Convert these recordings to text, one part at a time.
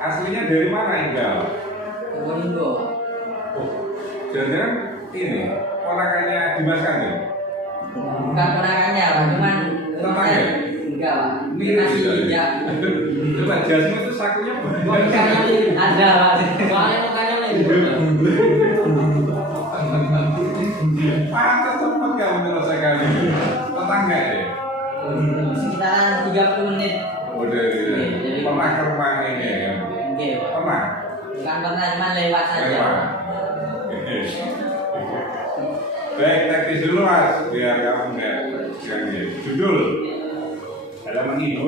Aslinya dari mana Iqbal? Probolinggo. Oh, jangan-jangan ini ponakannya Dimas Kanjeng? Bukan ponakannya, Pak. Cuman Tetangga? enggak, Pak. Mirip Masih juga. tidak. Coba jasmu itu sakunya Mukanya ada, Pak. Soalnya mukanya lagi. Pantas tempat kamu menyelesaikan ini. Tetangga deh. Sekitaran 30 menit. Udah gitu. Jadi- Pernah ke rumah ini ya? Oke, Pak. Pernah? Bukan pernah, cuma lewat saja. Lewat. Baik, teknis dulu Mas, biar kamu enggak ganti. Judul halaman I2.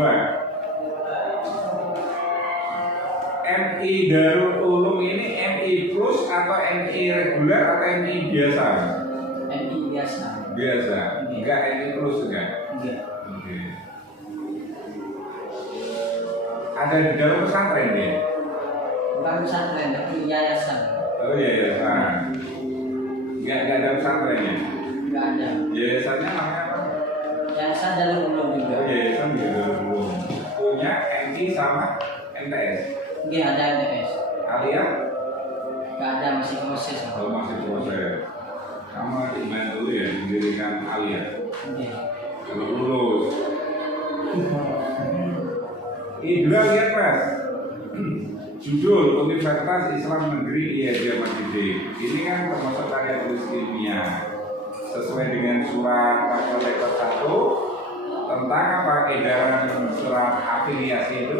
MI Darul Ulum ini MI plus atau MI reguler atau MI biasa? MI biasa. Biasa, enggak MI plus enggak? Enggak. Oke. Ada di dalam pesantren ya? Bukan pesantren, tapi yayasan. Oh yayasan. Enggak ada pesantrennya. Enggak ada. Yayasannya namanya apa? Yayasan Darul Ulum juga. Oh yayasan gitu. Punya MI sama MTS. Enggak ada MTS. Alia? Enggak ada, masih proses. Pak. Kalau masih proses. Kamu dibantu ya mendirikan Alia. Enggak. Kalau lulus. Indra lihat Mas. Judul Universitas Islam Negeri Iyadiyah Masjid. Ini kan termasuk karya tulis ilmiah sesuai dengan surat pasal lektor 1 tentang apa edaran surat afiliasi itu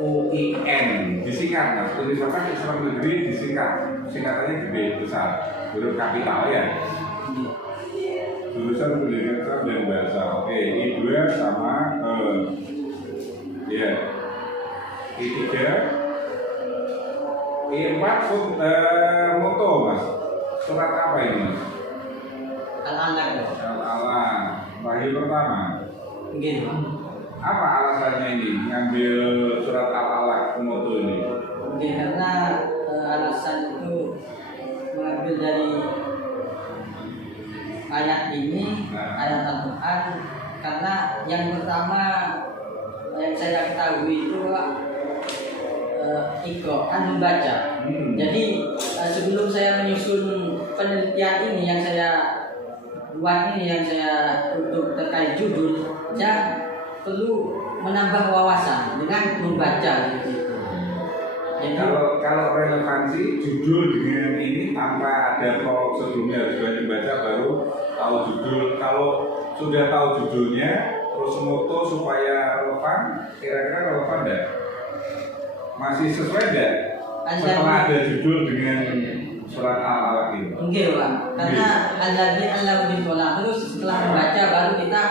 UIN disingkat Mas. Universitas Islam Negeri disingkat, singkatannya gede besar huruf kapital ya. Enggak. Jurusan pendidikan Islam dan bahasa. Oke, I2 sama ya. I3 I4 moto Mas. Surat apa ini Mas? Al-Anak. Al-Alam. Wahyu pertama. Enggak. Apa alasannya ini ngambil surat Al-Alaq moto ini? Enggak, karena alasan itu mengambil dari ayat ini, ayat Al-Quran, karena yang pertama yang saya ketahui itu Iqra'an membaca. Jadi sebelum saya menyusun penelitian ini yang saya buat ini, yang saya untuk terkait judul, saya perlu menambah wawasan dengan membaca gitu. Jadi Kalau relevansi judul dengan ini tanpa ada prolog sebelumnya harus banyak baca baru tahu judul. Kalau sudah tahu judulnya terus moto supaya relevan, kira-kira relevan enggak? Masih sesuai enggak? Setelah ada judul dengan surat Al-Alaq ini. enggak, Pak. Karena alladzi allama bil qalam, terus setelah membaca baru kita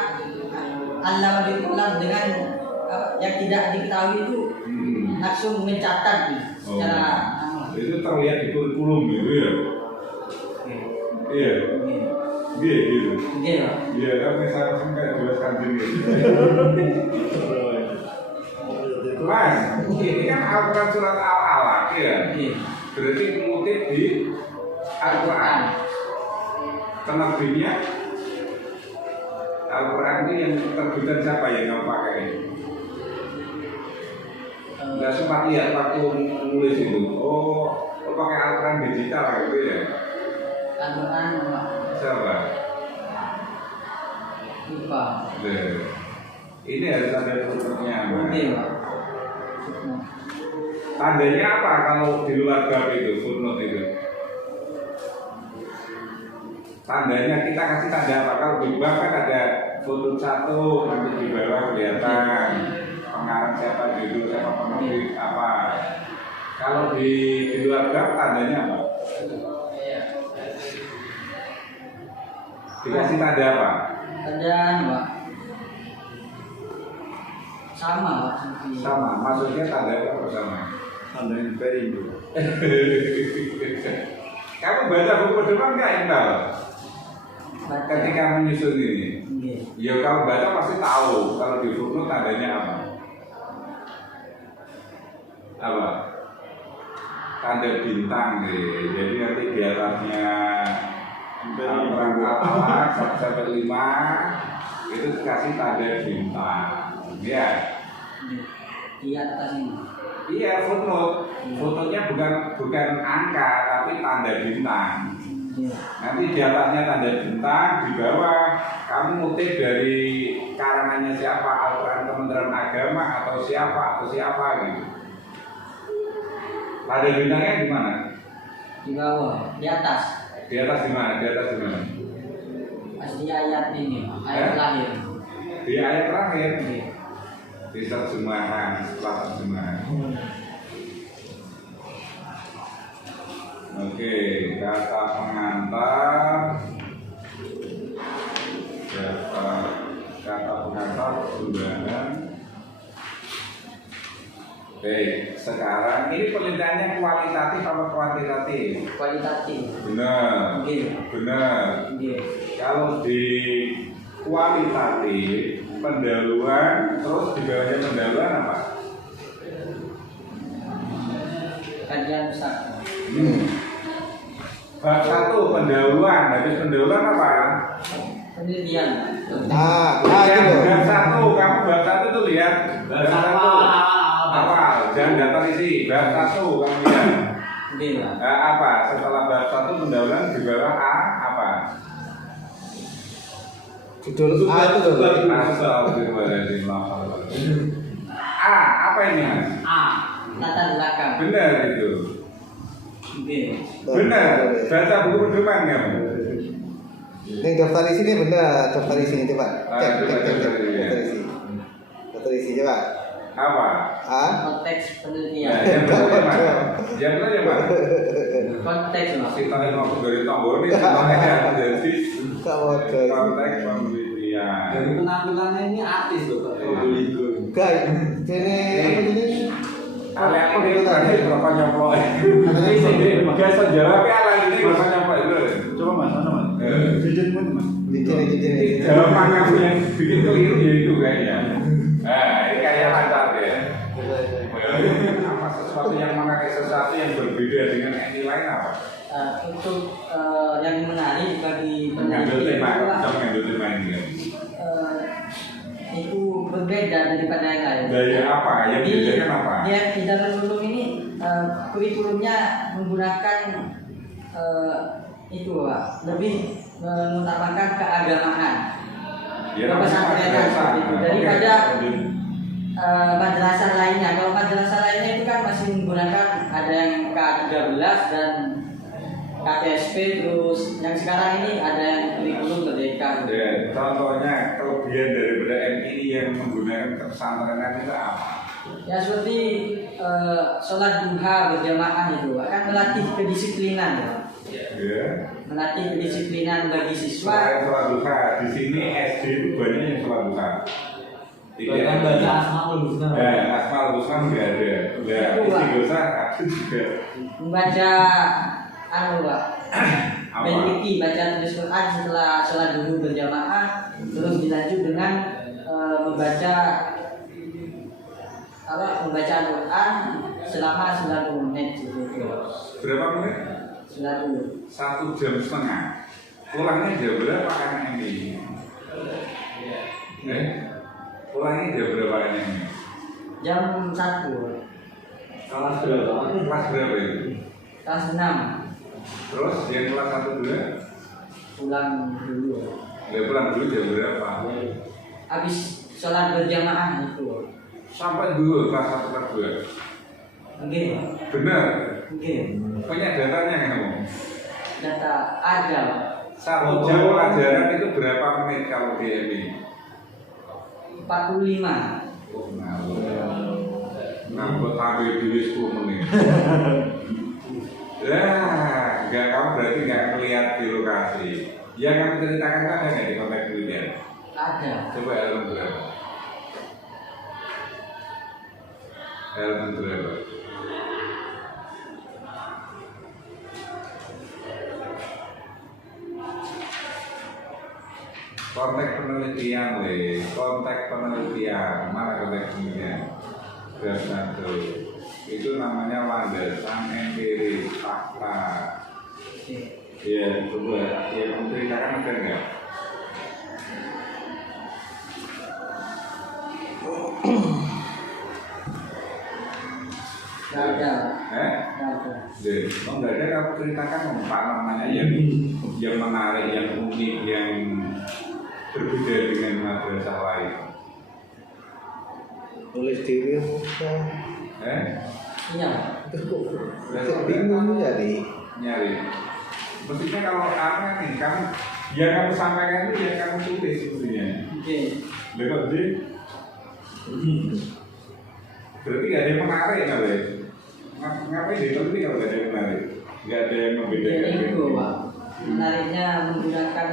allama bil qalam dengan yang tidak diketahui itu langsung mencatat secara itu terlihat di kurikulum gitu ya. Iya. Iya gitu. enggak, Pak. Iya, tapi saya kayak jelaskan sini. Mas, ini kan Al-Quran surat Al-Alaq ya. Berarti mengutip di Al-Quran. Penerbitnya Al-Quran ini yang terbitan siapa yang kamu pakai ini? Nggak sempat lihat waktu nulis itu. Oh pakai Al-Quran digital gitu ya? Al-Quran, Pak. Siapa? Lupa. Ini harus ada fotonya. Enggak, Pak. Tandanya apa kalau di luar bab itu, footnote itu? Tandanya kita kasih tanda apa? Kalau di bab kan ada footnote 1, nanti di bawah kelihatan pengarang siapa, judul siapa, penerbit apa. Kalau di luar bab tandanya apa? Dikasih tanda apa? Ada, Pak. Sama, Pak. Sama, maksudnya tanda apa sama? Tanda yang perindo. Kamu baca buku depan nggak Iqbal? Ketika menyusun ini, ya kalau baca pasti tahu kalau di footnote tandanya apa? Apa? Tanda bintang deh. Jadi nanti di atasnya Al-Alaq 1-5 itu dikasih tanda bintang. Ya. Di atas ini. Iya, footnote. Footnote-nya bukan angka tapi tanda bintang. Nanti di atasnya tanda bintang, di bawah kamu ngutip dari karangannya siapa, Al-Quran Kementerian Agama atau siapa gitu. Tanda bintangnya di mana? Di bawah, di atas. Di atas di mana? Di atas di mana? Pas di ayat ini, ayat lahir. Di ayat terakhir. Di terjemahan, setelah terjemahan. Oke, kata pengantar. Kata pengantar sumbangan. Baik, sekarang ini penelitiannya kualitatif atau kuantitatif? Kualitatif. Benar. Benar. Kalau di kualitatif pendahuluan, terus di bawahnya pendahuluan apa? Kajian besar. Bab 1 pendahuluan, habis pendahuluan apa? Penelitian. Yang bab 1, kamu bab 1 tuh lihat. Bab 1 awal, jangan daftar isi. Bab 1 kamu lihat. Apa? Setelah bab 1 pendahuluan di bawah A apa? Judul A itu tuh. A, apa ini? A, latar belakang. Benar itu. Benar. Baca buku pedoman kamu. Ini daftar isi ini benar, daftar isi ini coba. Cek. Daftar isi coba. Apa? A. Konteks penelitian. Yang benar yang mana? Konteks Masih tahu mau dari tombol ini semuanya jadi konteks penelitian. Dari penampilannya ini artis loh, Guys, ini apa ini? Kalian ini tadi berapa nyoplok? Guys, sejarah tapi ala ini berapa nyoplok itu? Coba mas, mana mas? Jujur mana mas? Ini. Jawaban kamu yang bikin keliru ya itu kayaknya. Ini kayaknya lancar ya. Apa sesuatu yang memakai sesuatu yang berbeda dengan yang lain apa? Untuk yang menarik bagi Mengambil tema, penelitian kita mengambil tema ini kan. itu berbeda daripada yang lain. Dari apa? Yang dibedakan apa? Dia di dalam kurikulum ini kurikulumnya menggunakan itu Pak, lebih mengutamakan keagamaan. Pesantren seperti itu daripada madrasah lainnya. Kalau madrasah lainnya itu kan masih menggunakan ada yang K13 dan KTSP, terus yang sekarang ini ada yang kurikulum merdeka. Ya, contohnya kelebihan daripada MI yang menggunakan pesantrenan itu apa? Ya seperti sholat duha berjamaah itu kan melatih kedisiplinan Ya. melatih kedisiplinan bagi siswa. Selain sholat duha, di sini SD itu banyak yang sholat duha. Bahkan baca Asmaul Husna. Asmaul Husna nggak ada. Ya, istighosah ada juga. Membaca Pak, Benfiki baca tulis Quran setelah sholat dulu berjamaah, terus dilanjut dengan membaca Al-Quran selama 90 menit gitu. Berapa menit? 90. 1 jam setengah. Pulangnya jam berapa kan ini? Pulangnya jam berapa kan ini? Jam 1. Kelas berapa? Kelas berapa itu? Kelas 6. Terus yang kelas 1 2? Pulang dulu. Pulang dulu jam berapa? Habis sholat berjamaah itu. Sampai dulu kelas 1 kelas 2. Oke. Benar. Oke. Punya datanya kamu? Data ada. 1 jam pelajaran itu berapa menit kalau di MI? 45. Oh, nambah tampil di 10 menit. Ya, kamu berarti nggak melihat di lokasi. Yang kamu ceritakan ada nggak di konteks penelitian? Ada. Coba elemen berapa? Elemen berapa? Konteks penelitian, konteks penelitian, mana konteks penelitian? Bab 1 itu namanya landasan empiris fakta. Ya, coba yang kamu ceritakan ada nggak? Nggak ada. Eh? Nggak ada. Deh, oh nggak ada, kamu ceritakan apa namanya yang menarik, yang unik, yang berbeda dengan madrasah lain. Nulis diri apa? Iya. Itu bingung jadi. Nyari. Maksudnya kalau apa nih, kamu yang kamu sampaikan itu yang kamu tulis sebenarnya. Oke. Lepas itu, berarti nggak ada yang menarik nggak deh? Ngapain diteliti kalau nggak ada yang menarik? Nggak ada yang membedakan. Jadi itu Pak, menariknya menggunakan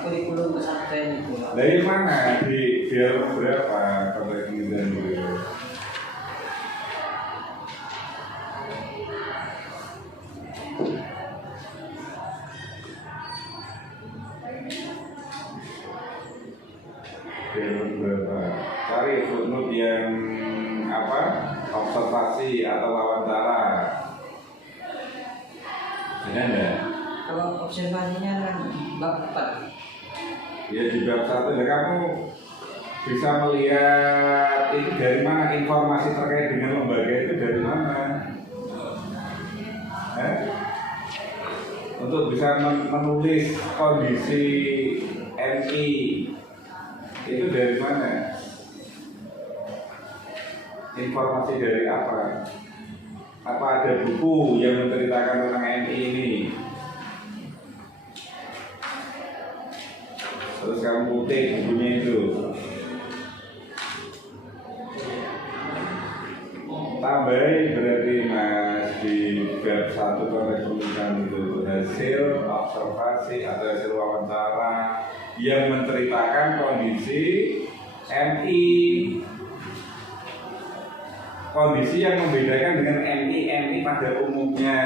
kurikulum pesantren itu Pak. Dari mana? Di album berapa? Kalau ini dan dulu. Berapa? Cari footnote yang apa? Observasi atau wawancara. Ada enggak? Kalau observasinya kan bab 4. Ya di bab 1 ya kamu bisa melihat itu dari mana, informasi terkait dengan lembaga itu dari mana? Untuk bisa menulis kondisi MI itu dari mana? Informasi dari apa? Apa ada buku yang menceritakan tentang MI ini? Terus kamu kutip bukunya itu. Tambahin berarti Mas di bab 1 konteks pemilihan itu hasil observasi atau hasil wawancara yang menceritakan kondisi MI, kondisi yang membedakan dengan MI pada umumnya.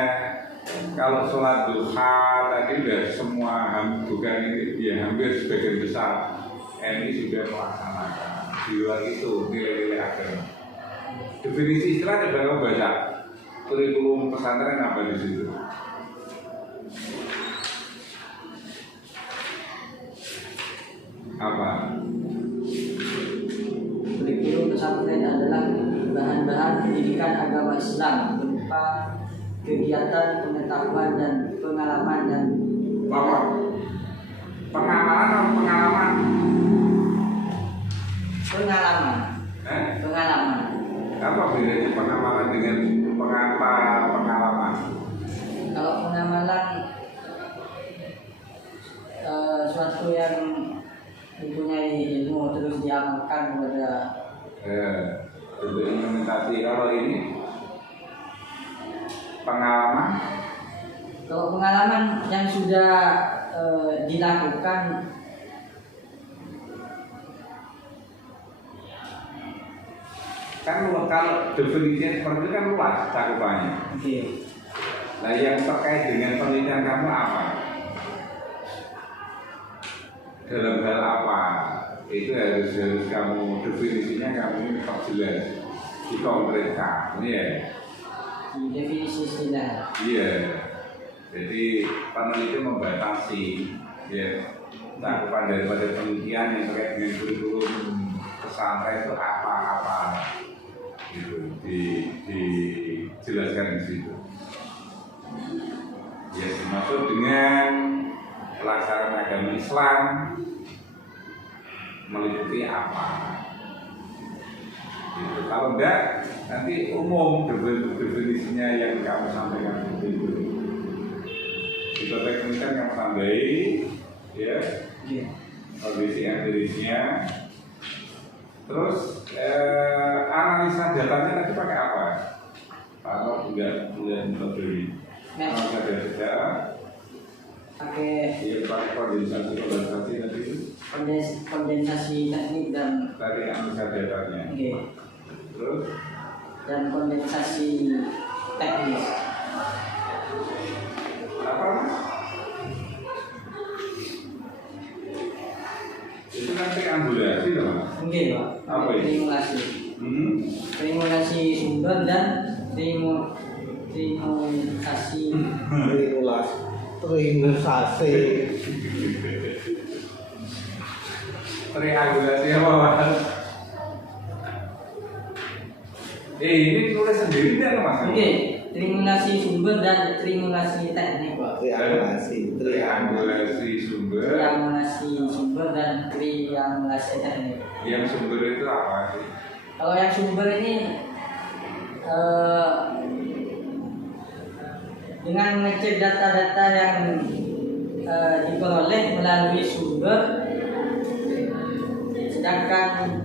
Kalau sholat duha tadi sudah semua bukan ini ya, hampir sebagian besar MI sudah melaksanakan. Di luar itu nilai-nilai agama. Definisi istilah coba kamu baca kurikulum pesantren apa di situ? Apa? Kurikulum pesantren adalah bahan-bahan pendidikan agama Islam berupa kegiatan, pengetahuan dan pengalaman dan Apa? Pengamalan atau pengalaman? pengalaman. Pengalaman. Apa bedanya pengamalan dengan pengalaman? Kalau pengamalan suatu yang mempunyai ilmu terus diamalkan kepada Untuk implementasi. Kalau ini pengalaman. kalau pengalaman yang sudah dilakukan Kan kalau definisinya seperti itu kan luas cakupannya. oke. Nah yang terkait dengan penelitian kamu apa? Dalam hal apa? Itu harus kamu definisinya kamu perjelas, dikonkretkan, ya. Di definisi istilah. Iya. Jadi peneliti membatasi, ya, cakupan daripada penelitian yang terkait dengan kurikulum pesantren itu apa-apa. Gitu, dijelaskan di situ. Ya, dimaksud dengan pelaksanaan agama Islam meliputi apa? Gitu. Kalau enggak, nanti umum definisinya yang kamu sampaikan itu. Di konteks ini kan kamu tambahin, ya, kondisi empirisnya. Terus analisa datanya nanti pakai apa? Kalau enggak metode analisa data, pakai pakai kondensasi nanti itu kondensasi teknik dan tadi analisa datanya. oke. Terus Dan kondensasi teknis. apa? Itu nanti ambulasi loh. Mungkin Pak. Apa itu? Trimulasi. Trimulasi sumber dan trimulasi Triangulasi. Triangulasi apa Mas? Ini tulis sendiri kan Mas? Oke, triangulasi sumber dan triangulasi teknik, Pak. Triangulasi. Triangulasi sumber. Triangulasi sumber dan triangulasi teknik. Yang sumber itu apa sih? Kalau yang sumber ini dengan mengecek data-data yang diperoleh melalui sumber, sedangkan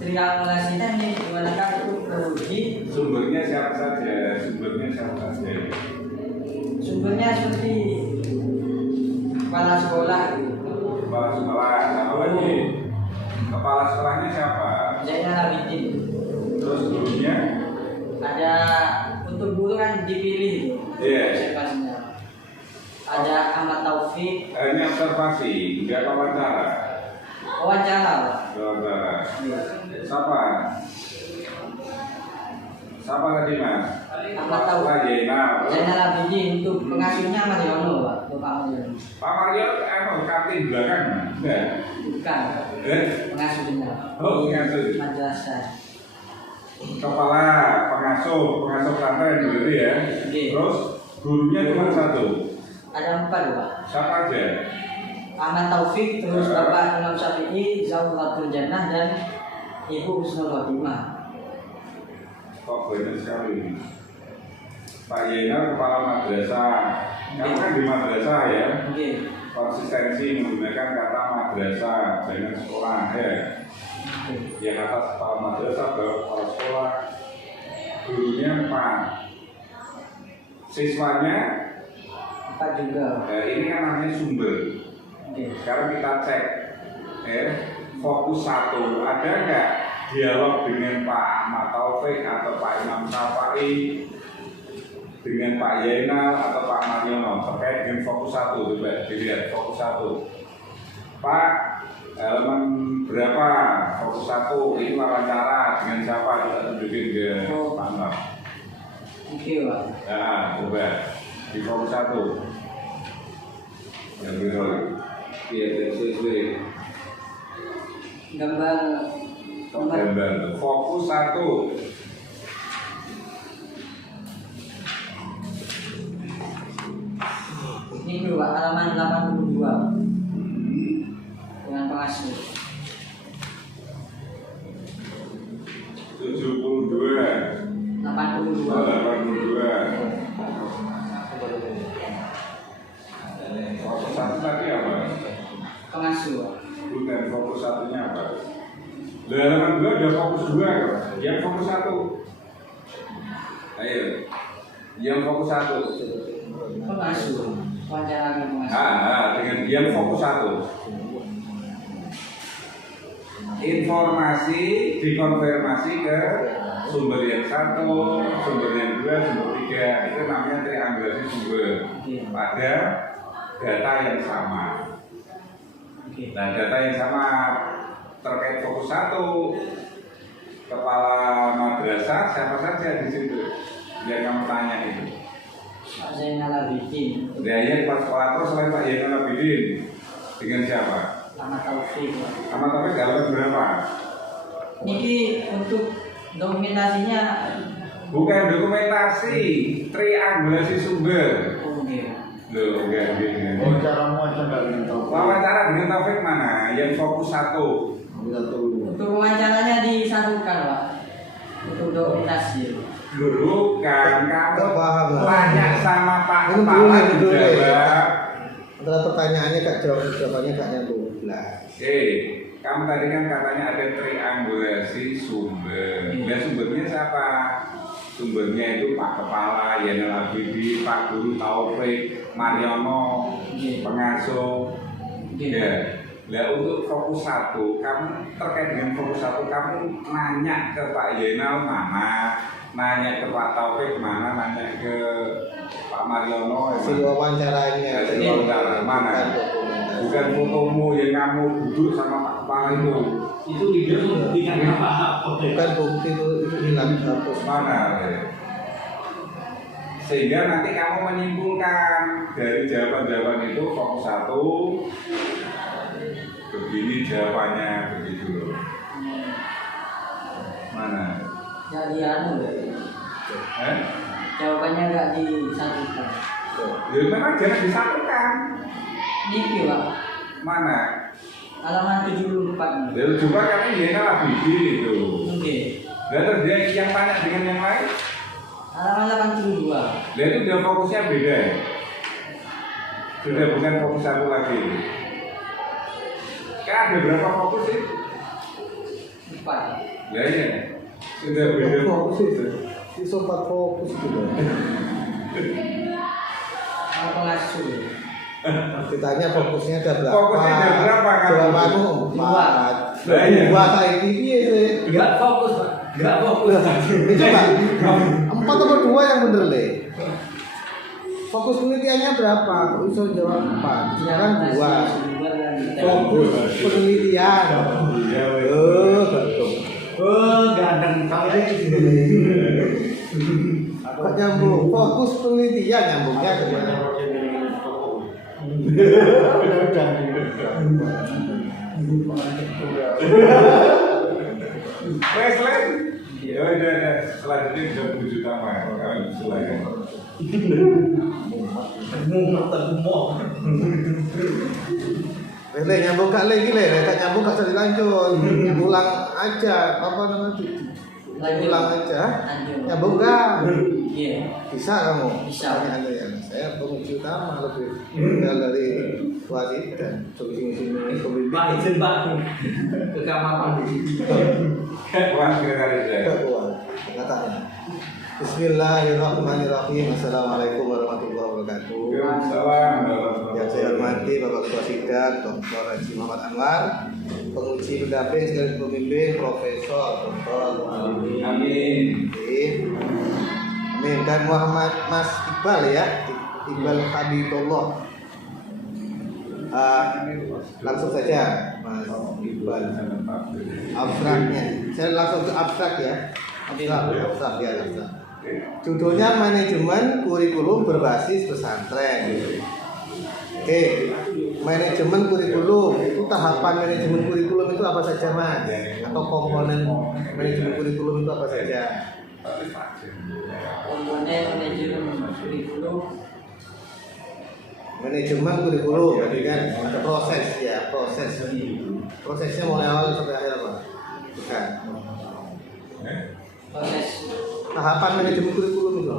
triangulasi teknik digunakan untuk menguji Sumbernya siapa saja? Sumbernya siapa saja? sumbernya seperti kepala sekolah, Kepala sekolah, siapa lagi? Kepala sekolahnya siapa? Zainal Abidin. Terus gurunya? Ada untuk guru kan dipilih Iya. observasinya. Ada Ahmad Taufik, Ini observasi, enggak wawancara. wawancara, Pak. Wawancara. Iya. Siapa? Siapa tadi Mas? Ahmad Taufik. Zainal. Zainal Abidin untuk pengasuhnya Mas Yono, Pak. Untuk Pak Yono. Pak Mario, kantin belakang? Enggak. Bukan pengasuhnya. Oh, pengasuh. Madrasah. Kepala pengasuh pesantren berarti ya. Oke. Terus gurunya cuma satu. Ada 4, Pak. Siapa aja? Ahmad Taufik, terus Bapak Imam Syafi'i, Zaulatul Jannah dan Ibu Husnul Khotimah. Kok banyak sekali ini. Pak Zainal kepala madrasah. Kamu kan di madrasah ya. Oke. Konsistensi menggunakan kata madrasah, jangan sekolah ya. Yang atas kepala madrasah, bawah kepala sekolah. Gurunya 4. Siswanya, 4 juga. ini kan namanya sumber. Oke. Sekarang kita cek, fokus 1. Ada nggak dialog dengan Pak Ahmad Taufik atau Pak Imam Syafi'i, dengan Pak Zainal atau Pak Mariono terkait dengan fokus 1? Coba dilihat fokus 1. Pak, halaman berapa? Fokus 1 ini wawancara dengan siapa? Kita tunjukin ke Pak Ahmad. Oke, Pak. Nah, coba di fokus 1. Yang betul. Iya, sesuai. Gambar nomor Gambar fokus 1. ini dulu, Pak, halaman 82 dengan pengasuh. 72. 82. 82. Fokus 1 tadi apa? Pengasuh. Bukan, fokus 1-nya apa? Di halaman 2 ada fokus 2 kan? Yang fokus 1. Ayo. Yang fokus 1. Pengasuh. Wawancara dengan pengasuh. Dengan yang fokus 1. Informasi dikonfirmasi ke sumber yang 1, sumber yang 2, sumber 3. Itu namanya triangulasi sumber pada data yang sama. Nah, data yang sama terkait fokus 1, kepala madrasah siapa saja di situ yang kamu tanya itu? Pak Zainal Abidin. Dia kepala sekolah terus selain Pak Zainal Abidin dengan siapa? Ahmad Taufik. Ahmad Taufik halaman berapa? Ini untuk dokumentasinya. Bukan dokumentasi, triangulasi sumber. Oke. Loh, enggak gini. Oh, cara wawancara dengan Taufik. Wawancara dengan Taufik mana? Yang fokus 1. Untuk wawancaranya disatukan, Pak. Untuk dokumentasi. Dulu kan kamu Nggak paham lah. tanya sama Pak Ini Kepala dulu ya. dijawab. Antara pertanyaannya kak jawabannya kak nyambung. Kamu tadi kan katanya ada triangulasi sumber. Dan sumbernya siapa? Sumbernya itu Pak Kepala, Zainal Abidin, Pak Guru Taufik, Mariono, pengasuh. Ya. Nah, untuk fokus 1, kamu terkait dengan fokus 1, kamu nanya ke Pak Zainal mana, nanya ke Pak Taufik mana, nanya ke Pak Mariono Si wawancaranya. Si wawancara mana? Bukan fotomu yang kamu duduk sama Pak Kepala itu. Itu video membuktikan apa-apa. Bukan bukti itu hilang satu. Mana? Sehingga nanti kamu menyimpulkan dari jawaban-jawaban itu fokus 1 begini jawabannya begitu loh. Mana? Ya di anu, Eh? jawabannya nggak disatukan. Ya memang jangan disatukan. Ini Pak, Mana? halaman 74 nih. Ya coba kan dia kalah biji itu. Oke. Dan terus dia yang tanya dengan yang lain, Halaman 82. dia itu dia fokusnya beda. Sudah bukan fokus satu lagi. Kan ada berapa fokus sih? 4. Ya iya. Sudah beda Fokus fokus. itu. Sempat fokus gitu. Mau pengasuh. Ditanya fokusnya ada berapa? Fokusnya ada berapa, kan? Jawabanmu Dua. 4. Lah, iya. Dua saiki piye sih? Enggak fokus Pak. Enggak fokus. Coba. 4 atau 2 yang bener le? Fokus penelitiannya berapa? Kok bisa jawab 4? Sekarang 2. Fokus penelitian. Iya, weh. Betul. Oh, ganteng kali. Kok nyambung? Fokus penelitian nyambungnya ke mana? Wes lek. Ya udah. Selanjutnya bisa 7 juta mah. Kami selesai. Le nyambung kak lagi le, tak nyambung gak usah dilanjut. Ulang aja, apa namanya? Ulang aja. Nyambung gak? Iya. Bisa kamu? Bisa. Pertanyaan ya. Saya penguji utama lebih dari wasit dan solusi-solusi Pak, pembimbing. izin Pak. Ke kamar mandi. Wah, sekretaris ya. Ketua katanya. Bismillahirrahmanirrahim. Assalamualaikum warahmatullahi wabarakatuh. Waalaikumsalam. Yang saya hormati Bapak Ketua Sidang Dr. Haji Muhammad Anwar, penguji pendamping sekaligus pembimbing Profesor Dr. Amin. Amin. Dan Muhammad Mas Iqbal ya, Iqbal Habibullah. Langsung saja Mas Iqbal. Abstraknya, saya langsung ke abstrak ya. Abstrak ya, abstrak. Judulnya manajemen kurikulum berbasis pesantren. Oke, manajemen kurikulum itu tahapan manajemen kurikulum itu apa saja Mas? Atau komponen manajemen kurikulum itu apa saja? Komponen manajemen kurikulum. Manajemen kurikulum berarti kan ada proses ya, prosesnya mulai awal sampai akhir apa? Bukan. Proses Tahapan manajemen kurikulum itu.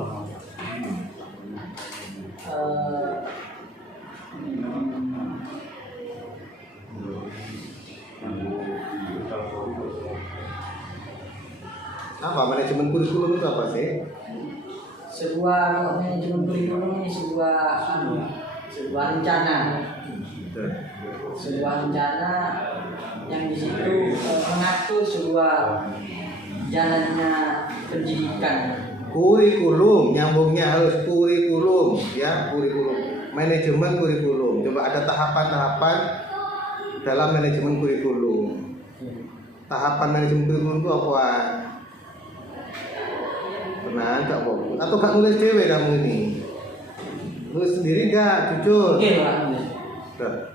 Apa manajemen kurikulum itu apa sih? sebuah manajemen kurikulum ini sebuah rencana. Sebuah rencana yang di situ mengatur sebuah jalannya pendidikan. Kurikulum, nyambungnya harus kurikulum ya, kurikulum. Manajemen kurikulum. Coba ada tahapan-tahapan dalam manajemen kurikulum. Tahapan manajemen kurikulum itu apa? Pernah enggak fokus? Atau gak nulis dewe kamu ini? Nulis sendiri enggak? Jujur. Oke Pak.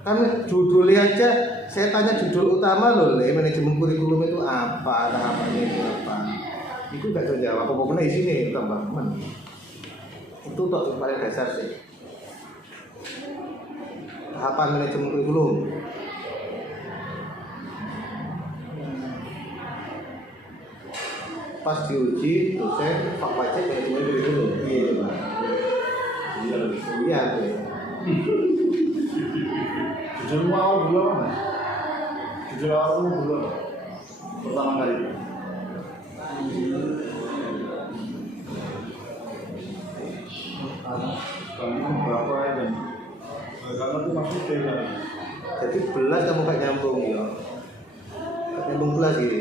Kan judulnya aja, saya tanya judul utama loh, manajemen kurikulum itu apa, tahapannya itu apa? Itu gak bisa jawab, pokoknya di sini tambah men. Itu tok paling dasar sih. Tahapan manajemen kurikulum. Pas diuji dosen Pak Wajib manajemen kurikulum. Iya coba. Iya tuh. Jujur mau belum? Jujur aku belum. Pertama kali. Kamu berapa aja? Karena itu maksudnya. Jadi belas kamu gak nyambung ya. Gak nyambung belas gitu.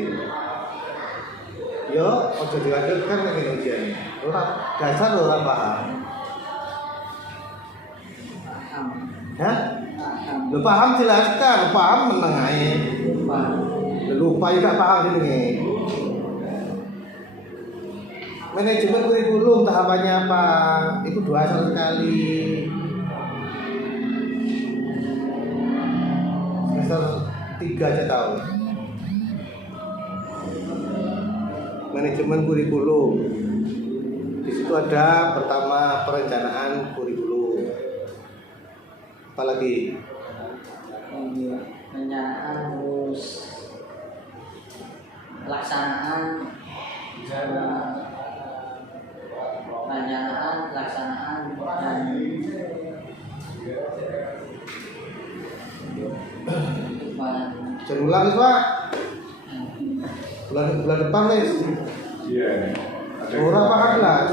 Yo, ojo dilanjutkan lagi ujian. Ora dasar ora paham. Hah? Lu paham jelaskan, paham meneng ae. Lupa juga paham sini. Manajemen kurikulum tahapannya apa? Itu 2 sekali. Semester 3 aja tahu. manajemen kurikulum. Di situ ada pertama perencanaan kurikulum. Apalagi perencanaan, terus pelaksanaan, perencanaan, pelaksanaan, dan Jangan ulang Pak. Bulan depan Les. Iya. Orang paham lah.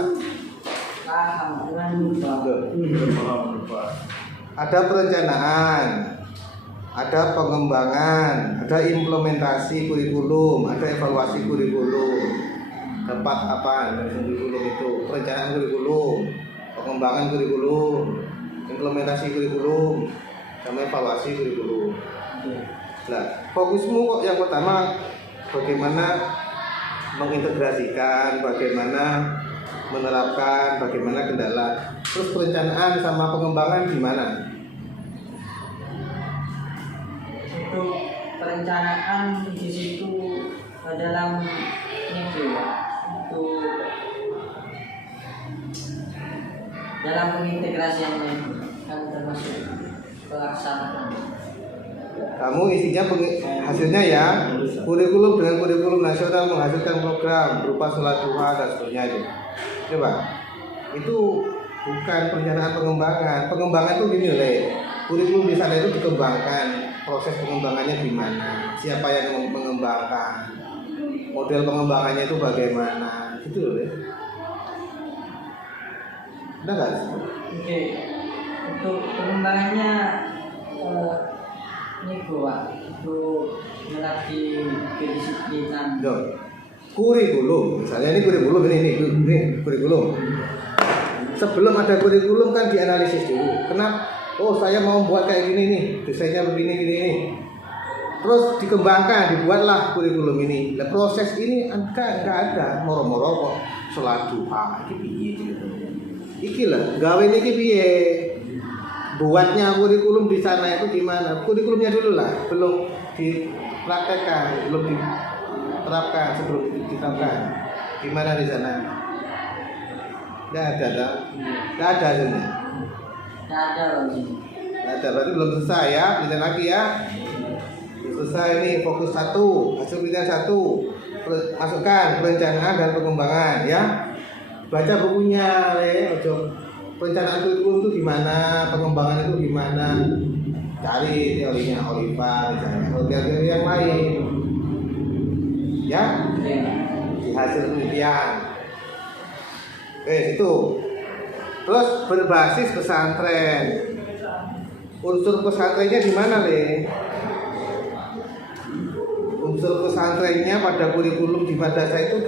paham, kurang lupa. Ada perencanaan, ada pengembangan, ada implementasi kurikulum, ada evaluasi kurikulum. Dapat apa kurikulum itu? Perencanaan kurikulum, pengembangan kurikulum, implementasi kurikulum, sama evaluasi kurikulum. Nah, fokusmu kok yang pertama bagaimana mengintegrasikan, bagaimana menerapkan, bagaimana kendala. Terus perencanaan sama pengembangan gimana? Untuk perencanaan di situ dalam itu untuk dalam pengintegrasiannya kan termasuk pelaksanaan. Kamu isinya hasilnya ya kurikulum dengan kurikulum nasional menghasilkan program berupa sholat duha dan seterusnya itu. Coba itu bukan perencanaan pengembangan. Pengembangan itu gini Le. Kurikulum di sana itu dikembangkan, proses pengembangannya gimana, siapa yang mengembangkan, model pengembangannya itu bagaimana, gitu loh Le. Ada nggak? Oke, untuk pengembangannya ini Pak, untuk melatih kedisiplinan. Kurikulum, misalnya ini kurikulum ini kurikulum. Sebelum ada kurikulum kan dianalisis dulu. Kenapa? Oh saya mau buat kayak gini nih, desainnya begini gini. Terus dikembangkan, dibuatlah kurikulum ini. Nah, proses ini enggak ada moro-moro kok sholat duha iki piye gitu. Iki lah, gawe niki piye? Buatnya kurikulum di sana itu gimana? Kurikulumnya dulu lah, belum dipraktekkan, belum diterapkan, sebelum diterapkan. Gimana di sana? Nggak ada hasilnya. Nggak ada lagi. Nggak ada, berarti belum selesai ya, penelitian lagi ya. Belum selesai ini, fokus 1, hasil penelitian 1. Masukkan perencanaan dan pengembangan ya. Baca bukunya, ojo. Perencanaan kurikulum itu gimana, pengembangan itu gimana, cari teorinya Oliva misalnya, atau teori yang lain, ya, di hasil penelitian. Oke, itu. Terus berbasis pesantren. Unsur pesantrennya di mana, Le? Unsur pesantrennya pada kurikulum di madrasah itu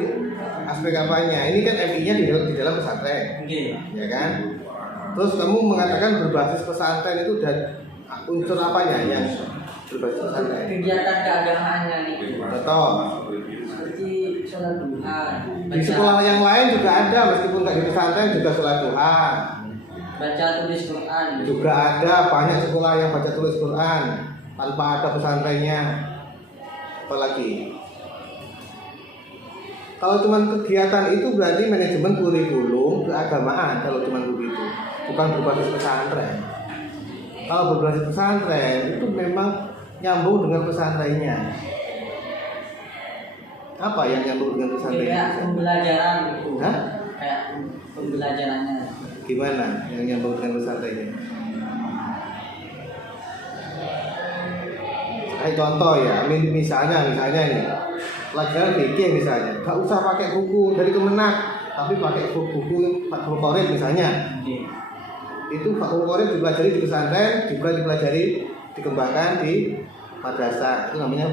aspek apanya? Ini kan MI-nya di dalam pesantren, ya kan? Terus kamu mengatakan berbasis pesantren itu dan unsur apanya yang berbasis pesantren? Kegiatan keagamaannya nih. Contoh. Seperti sholat duha. Di sekolah yang lain juga ada, meskipun nggak di pesantren juga sholat duha. Baca tulis Quran. Juga ada banyak sekolah yang baca tulis Quran tanpa ada pesantrennya. Apalagi? Kalau cuma kegiatan itu berarti manajemen kurikulum keagamaan kalau cuma begitu, bukan berbasis pesantren. Kalau berbasis pesantren itu memang nyambung dengan pesantrennya. Apa yang nyambung dengan pesantrennya? Kayak pembelajaran itu. Hah? Kayak pembelajarannya. Gimana yang nyambung dengan pesantrennya? Kayak contoh ya, misalnya nih. Pelajaran fikih misalnya, gak usah pakai buku dari Kemenak, tapi pakai buku Fathul Qorib misalnya. Itu Fathul Qorib dipelajari di pesantren, juga dipelajari dikembangkan di madrasah. Itu namanya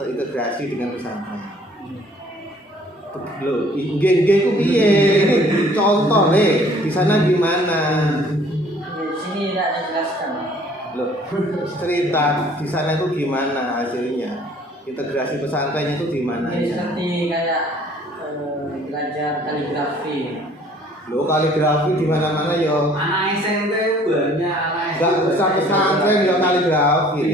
terintegrasi dengan pesantren. Loh, nggih ku piye? Contoh di sana gimana? Di sini tidak dijelaskan. Loh, cerita di sana itu gimana hasilnya? Integrasi pesantren itu di mana? Jadi seperti kayak belajar kaligrafi. Loh, kaligrafi di mana-mana yo. Anak SMP banyak anak. Enggak usah pesantren yo kaligrafi.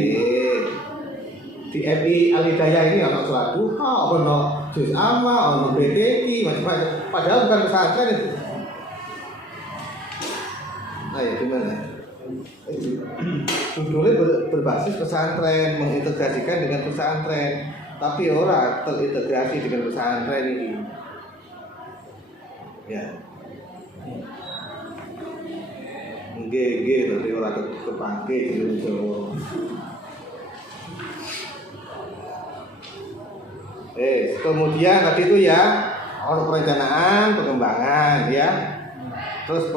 di MI Al Hidayah ini ono surat duha, ono juz amma, ono BTI, macam-macam. Padahal bukan pesantren itu. Nah ya gimana? Judulnya berbasis pesantren, mengintegrasikan dengan pesantren, tapi orang terintegrasi dengan pesantren ini. Ya. Nggih, tapi ora kepake jeneng Jawa. Kemudian tadi itu ya, ono perencanaan, pengembangan ya. Terus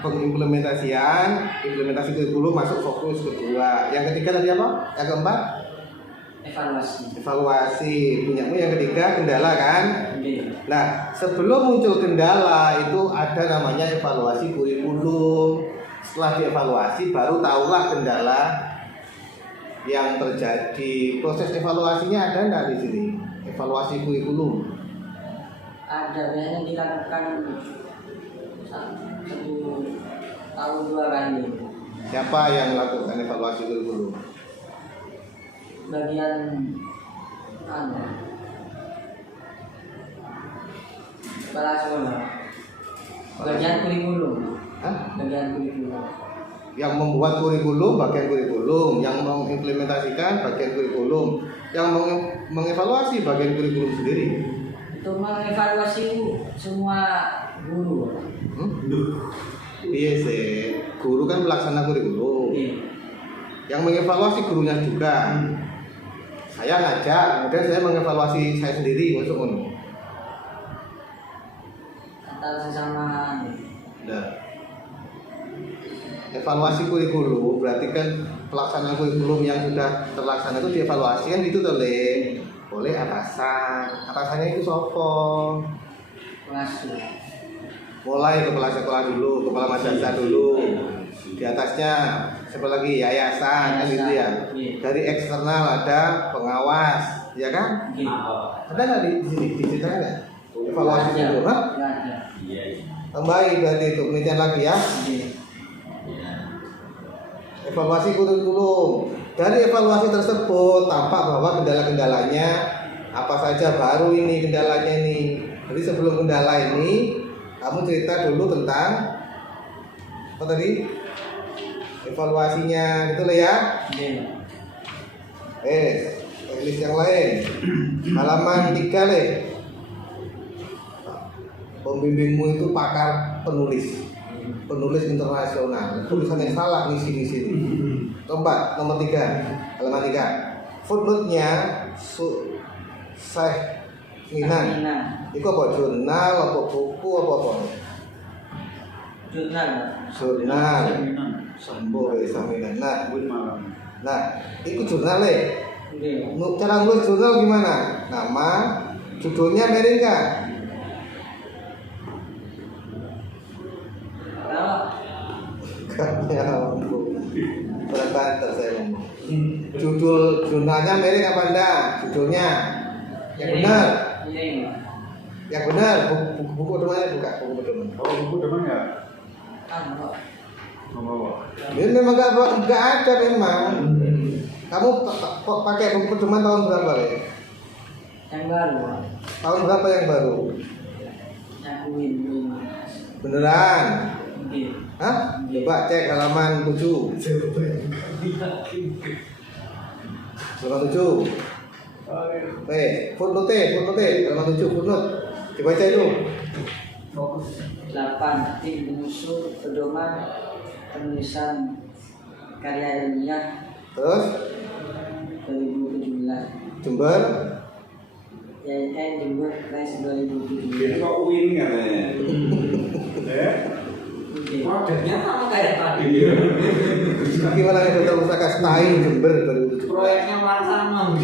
pengimplementasian, implementasi kurikulum masuk fokus kedua. Yang ketiga tadi apa? Yang keempat? Evaluasi. Punyamu yang ketiga kendala kan? Nah, sebelum muncul kendala itu ada namanya evaluasi kurikulum. Setelah dievaluasi baru tahulah kendala yang terjadi. Proses evaluasinya ada enggak di sini? Evaluasi kurikulum. Ada, biasanya dilakukan 1 tahun 2 kali. Siapa yang melakukan evaluasi kurikulum? Bagian kepala sekolah. Bagian kurikulum. Hah? Bagian kurikulum. Yang membuat kurikulum bagian kurikulum, yang mengimplementasikan bagian kurikulum, yang mengevaluasi bagian kurikulum sendiri. Untuk mengevaluasi semua guru. Iya sih, guru kan pelaksana kurikulum. Yang mengevaluasi gurunya juga. Saya ngajak, kemudian saya mengevaluasi saya sendiri, masuk ngono. Atau sesama. Nah, evaluasi kurikulum berarti kan pelaksanaan kurikulum yang sudah terlaksana itu dievaluasi kan gitu oleh atasan. Atasannya itu sopo? Pengasuh. Mulai kepala sekolah dulu, kepala madrasah dulu. Di atasnya siapa lagi? Yayasan kan gitu ya. Dari eksternal ada pengawas, ya kan? Ada nggak di sini? Diceritain nggak? Evaluasi dulu, ha? Ada. Tambahin berarti itu penelitian lagi ya. Evaluasi kurikulum. Dari evaluasi tersebut tampak bahwa kendala-kendalanya apa saja, baru ini kendalanya ini. Jadi sebelum kendala ini kamu cerita dulu tentang apa tadi? Evaluasinya gitu loh ya. List yang lain. Halaman 3 le. Pembimbingmu itu pakar penulis internasional. Tulisannya salah di sini. Keempat, nomor 3, halaman 3. Footnote-nya Syekh Minan. Itu apa? Jurnal, apa buku, apa? Jurnal. Sambo Saminan. Nah, itu jurnal cara nulis jurnal gimana? Nama, judulnya miring kan? Berbanter saya ngomong. Judul jurnalnya miring apa enggak? Judulnya yang benar. Yang benar. Buku pedomannya buka. Buku pedoman. Kalau buku depan ya? Ini memang enggak ada memang. Kamu pakai buku pedoman tahun berapa ya? Yang baru. Tahun berapa yang baru? Yang win. Beneran? Hah? Coba cek halaman 7. Halaman 7. Footnote halaman 7 footnote. Dibaca itu. 8. Tim penyusun pedoman penulisan karya ilmiah. Terus 2017. Jember. YN Jember Press 2017. Jadi kok win katanya. Produknya sama kayak tadi. Gimana nih Dr. Musaka Style Jember 2017? Proyeknya sama.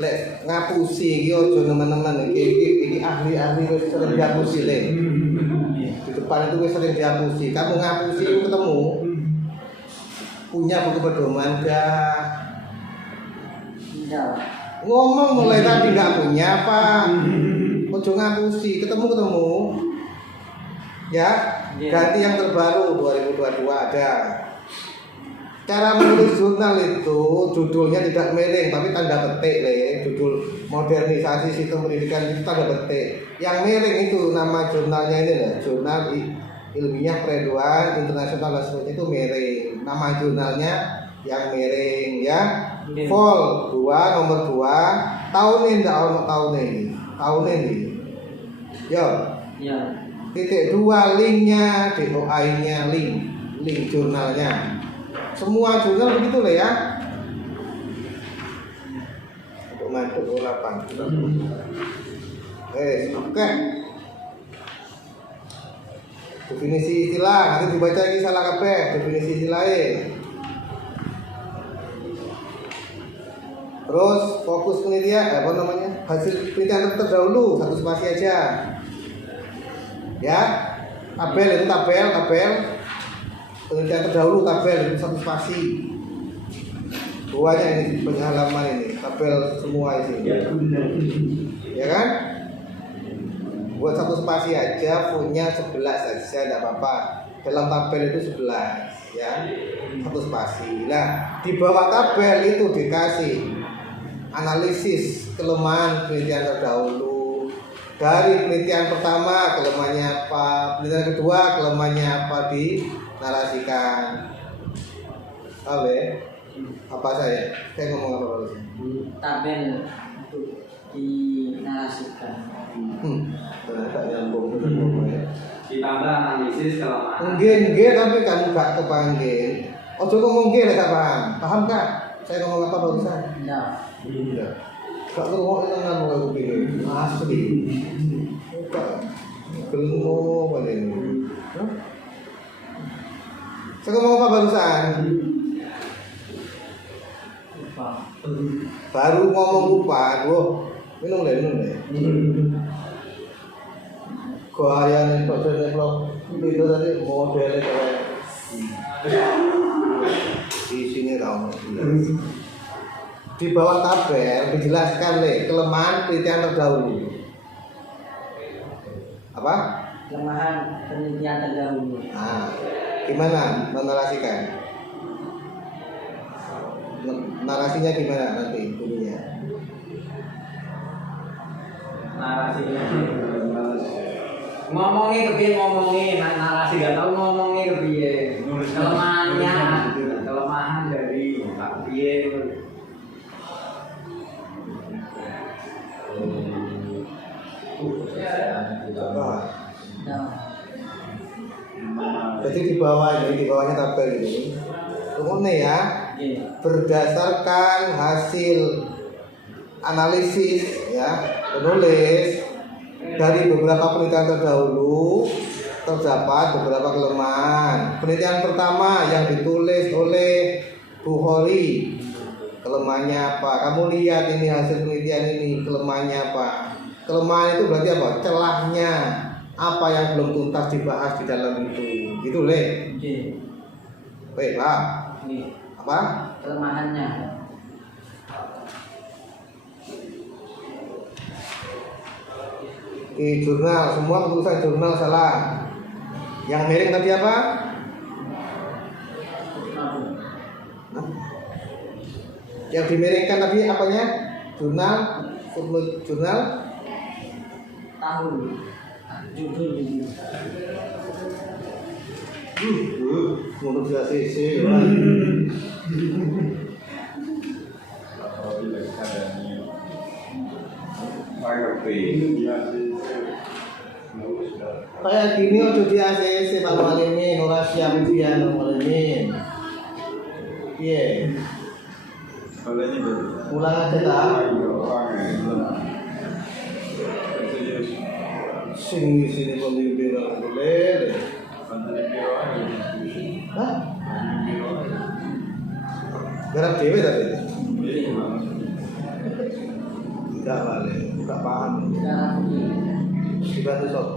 Lek ngapusi iki aja nemen-nemen iki ahli-ahli wis sering dihapusi le. Di depan itu wis sering dihapusi. Kamu ngapusi itu ketemu. Punya buku pedoman enggak? Enggak. Ngomong mulai tadi enggak punya apa? Ojo ngapusi, ketemu. Ya, ganti yang terbaru 2022 ada. cara menulis jurnal itu judulnya tidak miring tapi tanda petik le. Judul modernisasi sistem pendidikan itu tanda petik. Yang miring itu nama jurnalnya ini loh, jurnal ilmiah Pereduan Internasional dan seterusnya itu miring. Nama jurnalnya yang miring ya. Vol 2 nomor 2 tahun ini ndak ono tahun ini. Tahun ini. Yo. Ya. Titik 2 linknya, DOI-nya link jurnalnya. Semua jurnal begitu lah ya. Untuk masuk 8. Oke. Definisi istilah nanti dibaca lagi salah kabeh. Definisi istilahnya. Terus fokus penelitian apa namanya? Hasil penelitian terdahulu satu spasi aja. Ya. Tabel itu tabel. Penelitian terdahulu tabel itu satu spasi. Buahnya ini banyak halaman ini, tabel semua isi. Ya kan? Buat satu spasi aja, punya 11 saja, tidak apa-apa. Dalam tabel itu 11, ya, satu spasi. Nah, di bawah tabel itu dikasih analisis kelemahan penelitian terdahulu. Dari penelitian pertama kelemahannya apa, penelitian kedua kelemahannya apa dinarasikan. Apa saya ngomong apa dulu? Tabel untuk dinarasikan. Tak nyambung ya. Ditambah analisis kelemahan. Nggih, tapi kamu gak kepanggil. Ojo ngomong nggih tak paham. Paham Kak? Saya ngomong apa barusan? Ya. Iya. Gak ngomong dengan aku pikir. Asli. Gak belum ngomong apa ini. Saya ngomong apa barusan? Lupa. Baru ngomong lupa, minum deh. Gaya nih itu tadi modelnya kayak di sini tahu. Di bawah tabel dijelaskan kelemahan penelitian terdahulu. Apa? Kelemahan penelitian terdahulu. Nah, gimana menarasikan? Narasinya gimana nanti bunyinya? Narasinya ngomongnya kepiye narasi gak tahu ngomongnya kepiye kelemahan dari kepiye Jadi di bawahnya tabel ini, kemudian ya, berdasarkan hasil analisis ya penulis dari beberapa penelitian terdahulu terdapat beberapa kelemahan. Penelitian pertama yang ditulis oleh Bukhari, kelemahannya apa? Kamu lihat ini hasil penelitian ini, kelemahannya apa? Kelemahan itu berarti apa? Celahnya, apa yang belum tuntas dibahas di dalam itu. Gitu Baiklah. Apa? Kelemahannya. Di jurnal, semua tulisan jurnal salah. Yang miring tadi apa? Yang dimiringkan tadi apanya? Jurnal, jurnal Tahun. Judul. Menurut saya CC. Kayak gini udah di ACC Pak Walimin, ora siap dia Walimin. Iya. Ulang aja tak? Sini pemimpin orang boleh. Hah? Garap dewe tadi? Tidak balik, tidak paham. Garap sendiri. Dibantu sob.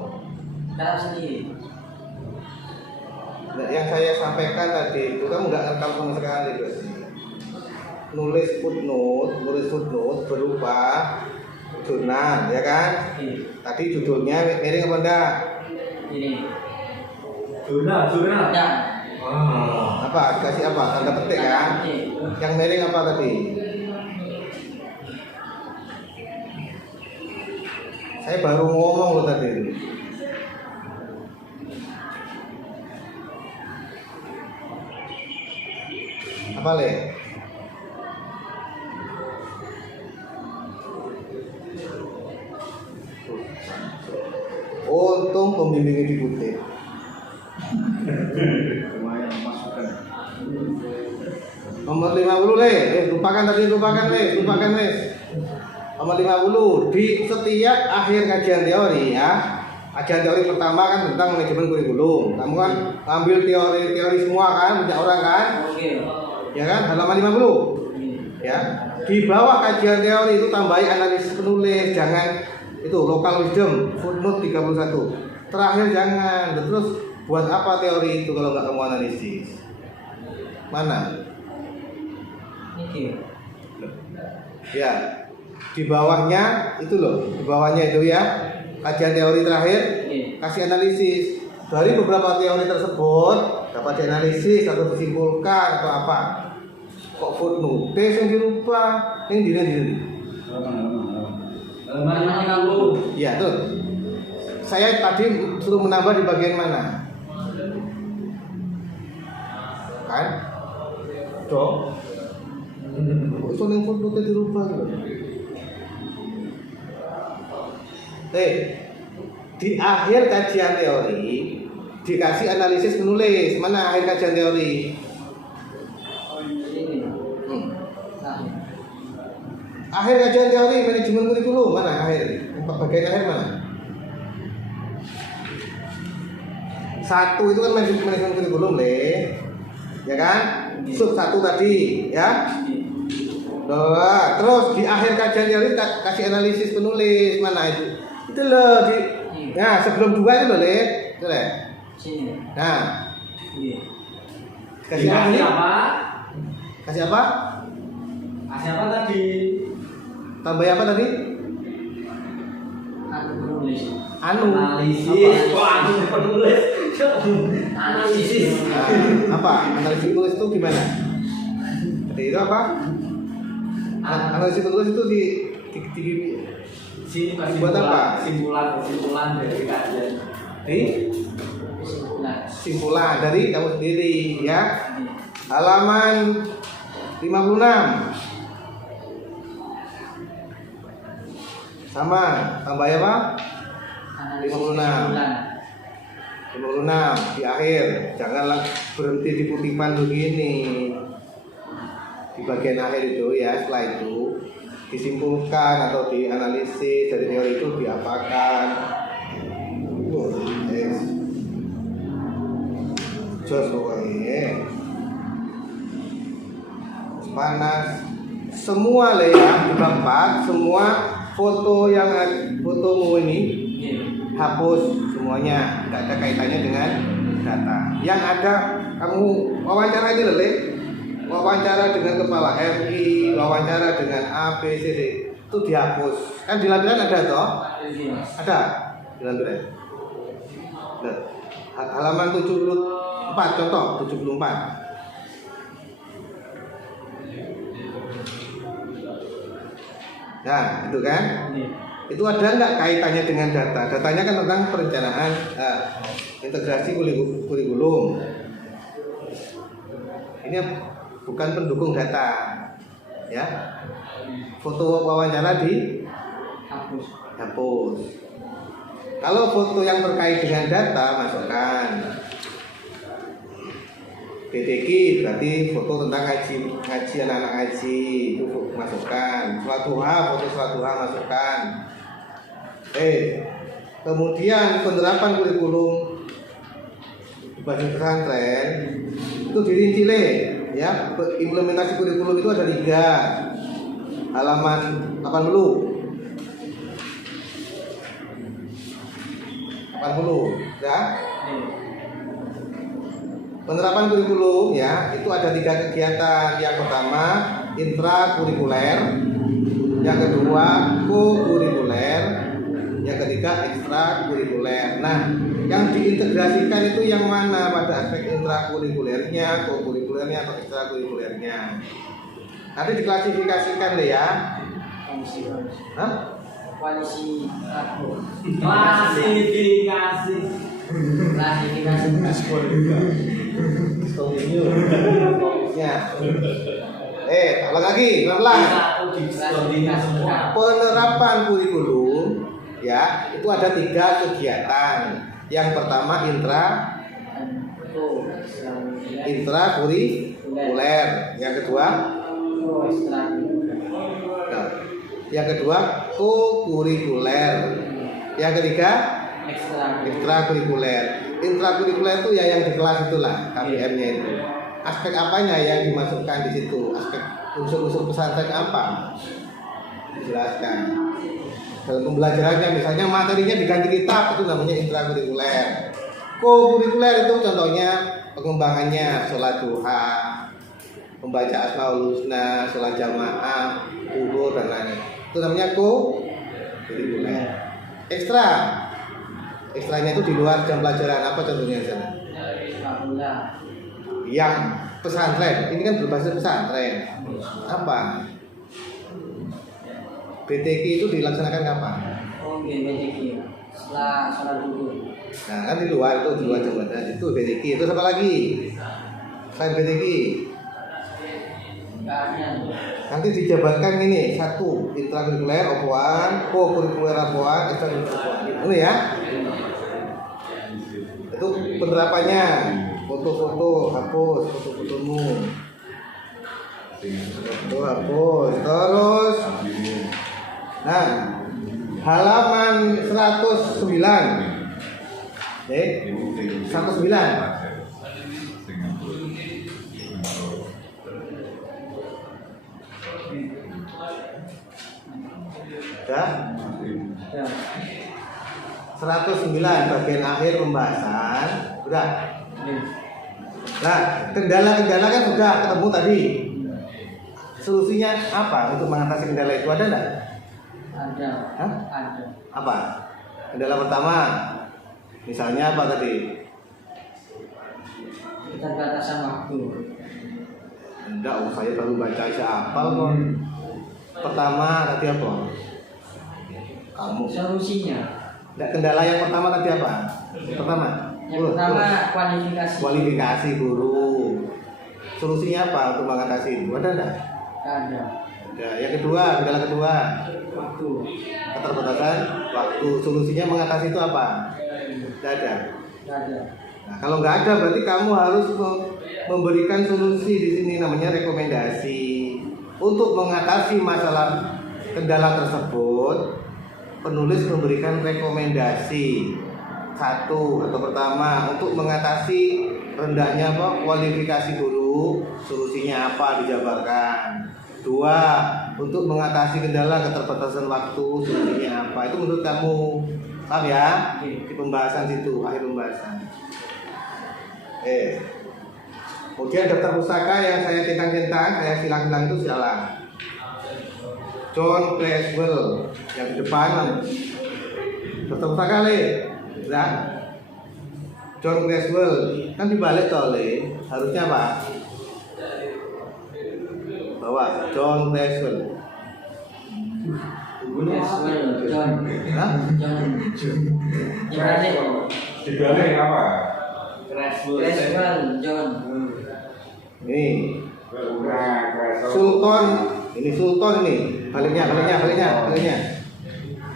Garap sendiri. Nah, yang saya sampaikan tadi itu kamu nggak rekam sama sekali berarti. Nulis footnote berupa jurnal, ya kan? Tadi judulnya miring apa enggak? Ini. jurnal Ya. Apa? Kasih apa? Tanda petik kan? Yang miring apa tadi? Saya baru ngomong loh tadi. Apa le? Untung pembimbingnya dikutip. Lumayan masukan. Nomor 50 le, lupakan tadi, lupakan le. Nomor 50 di setiap akhir kajian teori ya. Kajian teori pertama kan tentang manajemen kurikulum. Kamu kan ambil teori semua kan, banyak orang kan? Oke. Ya kan? Halaman 50. Ya. Di bawah kajian teori itu tambahi analisis penulis, jangan itu local wisdom footnote 31. Terakhir jangan. Terus buat apa teori itu kalau nggak kamu analisis? Mana? Oke. Ya, di bawahnya itu loh, di bawahnya itu ya kajian teori terakhir, kasih analisis dari beberapa teori tersebut dapat dianalisis atau disimpulkan atau apa. Kok footnote yang dirubah, yang diri. Halaman 50. Ya tuh, saya tadi suruh menambah di bagian mana? Kan? Dong. Itu yang footnote dirubah gitu. Di akhir kajian teori dikasih analisis menulis. Mana akhir kajian teori? Akhir kajian teori manajemen kurikulum mana akhir? Bagian akhir mana? 1 itu kan manajemen kurikulum deh, ya kan? Sub 1 tadi, ya. Terus di akhir kajian teori kasih analisis penulis mana itu? Itu loh di, nah sebelum 2 itu loh le, itu le. Sini. Nah, Kasih kasih apa? apa? Kasih apa? Kasih apa tadi? Tambah apa tadi? Aku penulis. Anu. Analisis. Wah, aku penulis. Analisis. Nah, apa? Analisis penulis itu gimana? Jadi itu apa? Analisis penulis itu di Sini buat apa? Simpulan dari kajian. Simpulan dari kamu sendiri ya. Halaman 56. Sama, tambah apa? 56 di akhir. Janganlah berhenti di kutipan begini. Di bagian akhir itu ya, setelah itu disimpulkan atau dianalisis dari teori itu diapakan. Jos pokoknya panas semua le ya, di bab 4 semua fotomu ini hapus semuanya, tidak ada kaitannya dengan data. Yang ada kamu wawancara ini le, wawancara dengan kepala RI, wawancara dengan A, B, C, D itu dihapus. Kan di lampiran ada toh? Ada di lampiran. Halaman 74 contoh 74. Nah, itu kan? Itu ada nggak kaitannya dengan data? Datanya kan tentang perencanaan integrasi kurikulum. Ini bukan pendukung data, ya. Foto wawancara hapus. Kalau foto yang terkait dengan data masukkan. DTQ berarti foto tentang ngaji anak-anak ngaji itu masukkan. Sholat duha, foto sholat duha masukkan. Kemudian penerapan kurikulum bagi pesantren itu dirinci ya. Implementasi kurikulum itu ada 3. Halaman 80 ya. Penerapan kurikulum ya, itu ada 3 kegiatan. Yang pertama intrakurikuler, yang kedua co-kurikuler, yang ketiga ekstrakurikuler. Nah, Yang diintegrasikan itu yang mana pada aspek intrakurikulernya, kokurikulernya atau ekstrakurikulernya. Nanti diklasifikasikan deh ya. Hah? Koalisi aku. Klasifikasi. Klasifikasi. Fokusnya. Ulang lagi, pelan-pelan. Penerapan kurikulum ya, itu ada 3 kegiatan. Yang pertama intrakurikuler, yang kedua kokurikuler, yang ketiga ekstrakurikuler. Intrakurikuler itu ya yang di kelas itulah KBM-nya itu. Aspek apanya yang dimasukkan di situ? Aspek unsur-unsur pesantren apa? Dijelaskan. Dalam pembelajarannya misalnya materinya diganti kitab, itu namanya intrakurikuler. Kokurikuler itu contohnya pengembangannya sholat duha, membaca asmaul husna, sholat jamaah, zuhur dan lain-lain. Itu namanya kokurikuler. Ekstranya itu di luar jam pelajaran, apa contohnya di sana? Yang pesantren, ini kan berbasis pesantren. Apa? BTQ itu dilaksanakan kapan? BTQ setelah sholat zuhur. Nah kan di luar jam itu BTQ. Itu apa lagi? Selain BTQ? Nanti dijabarkan ini, 1 intrakurikuler opoan, kokurikuler opoan, ekstrakurikuler opoan. Ini ya. Itu penerapannya. Foto-foto hapus, foto-fotomu. Foto hapus. Terus nah, halaman 109. 109. Ya. 109 bagian akhir pembahasan. Udah. Nah, kendala-kendala kan sudah ketemu tadi. Solusinya apa untuk mengatasi kendala itu, ada enggak? Ada. Hah? Ada. Apa? Kendala pertama. Misalnya apa tadi? Keterbatasan waktu. Enggak, saya baru baca hafal kok. Pertama tadi apa? Kamu. Solusinya. Enggak, kendala yang pertama tadi apa? Pertama. Yang pertama kualifikasi. Kualifikasi guru. Solusinya apa untuk mengatasi itu? Ada enggak? Ada. Ya, yang kedua, kendala kedua. Waktu. Keterbatasan waktu. Solusinya mengatasi itu apa? Tidak ada. Ada. Nah, kalau nggak ada berarti kamu harus memberikan solusi di sini, namanya rekomendasi. Untuk mengatasi masalah kendala tersebut, penulis memberikan rekomendasi. 1 atau pertama, untuk mengatasi rendahnya kualifikasi guru, solusinya apa dijabarkan. 2, untuk mengatasi kendala keterbatasan waktu, solusinya apa. Itu menurut kamu, paham ya? Di pembahasan situ, akhir pembahasan. Kemudian daftar pustaka yang saya centang-centang, saya silang-silang itu silang. John Creswell yang di depan. Daftar pustaka ya. John Creswell kan dibalik oleh harusnya apa? Bawa John Creswell. John. Hah? Dibalik apa? Creswell John. Ini Nah, Sultan, ini Sultan ini. Baliknya.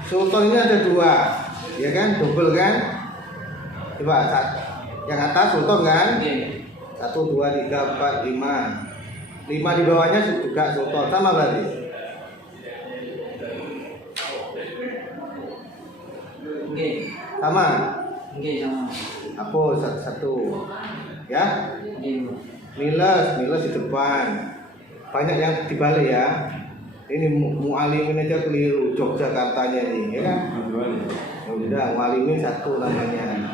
Sultan ini ada 2, ya kan? Double kan? Coba yang atas Sultan kan? 1, 2, 3, 4, 5. 5 di bawahnya juga Sultan, sama berarti. Oke. Sama. Oke, sama. Hapus 1. Ya. Oke. Miles di depan. Banyak yang dibalik ya. Ini mualimin aja keliru, Yogyakartanya ini, ya kan? Udah, mualimin 1 namanya.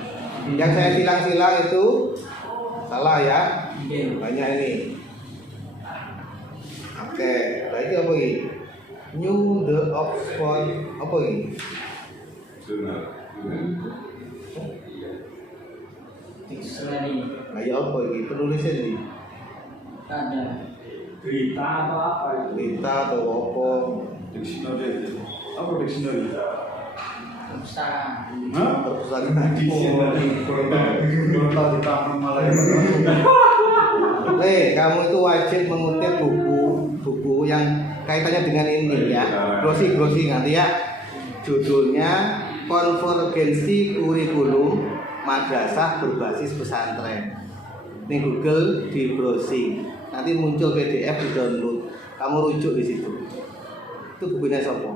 Yang saya silang-silang itu salah ya. Banyak ini. Oke, berarti apa ini? New the Oxford apa ini? dictionary. Nah, ya apa ini? Penulisnya ini? Ada. Berita atau apa itu? Berita atau apa? Dictionary itu. Apa dictionary? Pustaka. Hah? Perpustakaan. Berita di taman malah. Kamu itu wajib mengutip buku yang kaitannya dengan ini ya. Glossy nanti ya. Judulnya Konvergensi Kurikulum Madrasah Berbasis Pesantren. Ini Google di browsing. Nanti muncul PDF di download. Kamu rujuk di situ. Itu bukunya siapa?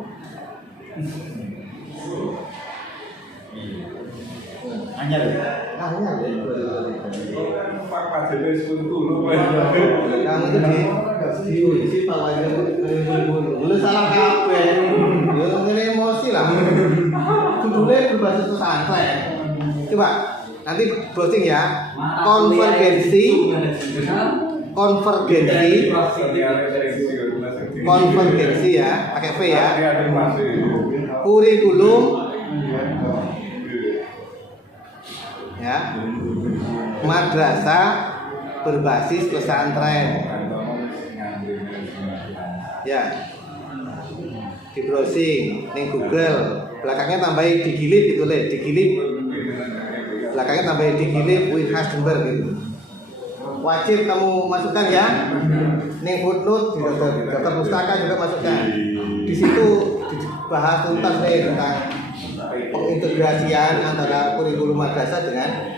Anyar ya? Hanya deh. Pak Pajelis pun dulu. Kamu itu diisi Pak Wajib. Lu salah kabeh. Ya ngene emosi lah. Judulnya berbasis pesantren. Coba nanti browsing ya. Konvergensi ya, pakai V ya. Kurikulum ya. Madrasah berbasis pesantren. Ya. Di browsing, ning Google, belakangnya tambahin digilip gitu le, digilip. Belakangnya tambahin digilip with Hasdenberg gitu. Wajib kamu masukkan ya. Ning footnote di daftar pustaka juga masukkan. Di situ dibahas tuntas nih tentang pengintegrasian antara kurikulum madrasah dengan